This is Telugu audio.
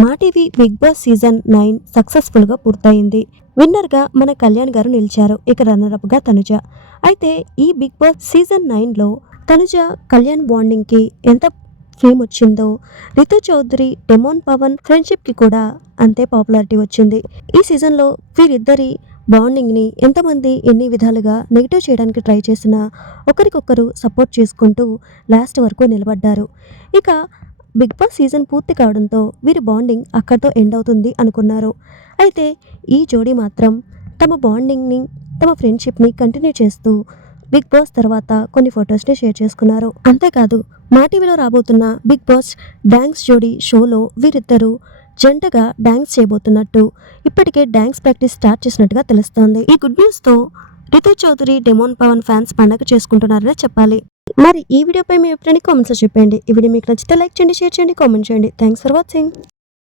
Maa TV big boss season nine సక్సెస్ఫుల్గా పూర్తయింది. విన్నర్గా మన కళ్యాణ్ గారు నిలిచారు. ఇక రన్నర్ అప్గా తనుజ. అయితే ఈ బిగ్ బాస్ సీజన్ నైన్లో తనుజ కళ్యాణ్ బాండింగ్కి ఎంత ఫేమ్ వచ్చిందో రితు చౌదరి డెమోన్ పవన్ ఫ్రెండ్షిప్కి కూడా అంతే పాపులారిటీ వచ్చింది. ఈ సీజన్లో వీరిద్దరి బాండింగ్ని ఎంతమంది ఎన్ని విధాలుగా నెగిటివ్ చేయడానికి ట్రై చేసినా ఒకరికొకరు సపోర్ట్ చేసుకుంటూ లాస్ట్ వరకు నిలబడ్డారు. ఇక బిగ్ బాస్ సీజన్ పూర్తి కావడంతో వీరి బాండింగ్ అక్కడితో ఎండ్ అవుతుంది అనుకున్నారు. అయితే ఈ జోడీ మాత్రం తమ బాండింగ్ని తమ ఫ్రెండ్షిప్ని కంటిన్యూ చేస్తూ బిగ్ బాస్ తర్వాత కొన్ని ఫొటోస్ని షేర్ చేసుకున్నారు. అంతేకాదు మా టీవీలో రాబోతున్న బిగ్ బాస్ డ్యాన్స్ జోడీ షోలో వీరిద్దరూ జంటగా డ్యాన్స్ చేయబోతున్నట్టు ఇప్పటికే డ్యాన్స్ ప్రాక్టీస్ స్టార్ట్ చేసినట్టుగా తెలుస్తోంది. ఈ గుడ్ న్యూస్తో రితు చౌదరి డెమోన్ పవన్ ఫ్యాన్స్ పండగ చేసుకుంటున్నారనే చెప్పాలి. మరి ఈ వీడియోపై మీ అభిప్రాయాన్ని కామెంట్స్లో చెప్పండి ఈ వీడియో మీకు నచ్చితే లైక్ చేయండి షేర్ చేయండి కామెంట్ చేయండి. Thanks for watching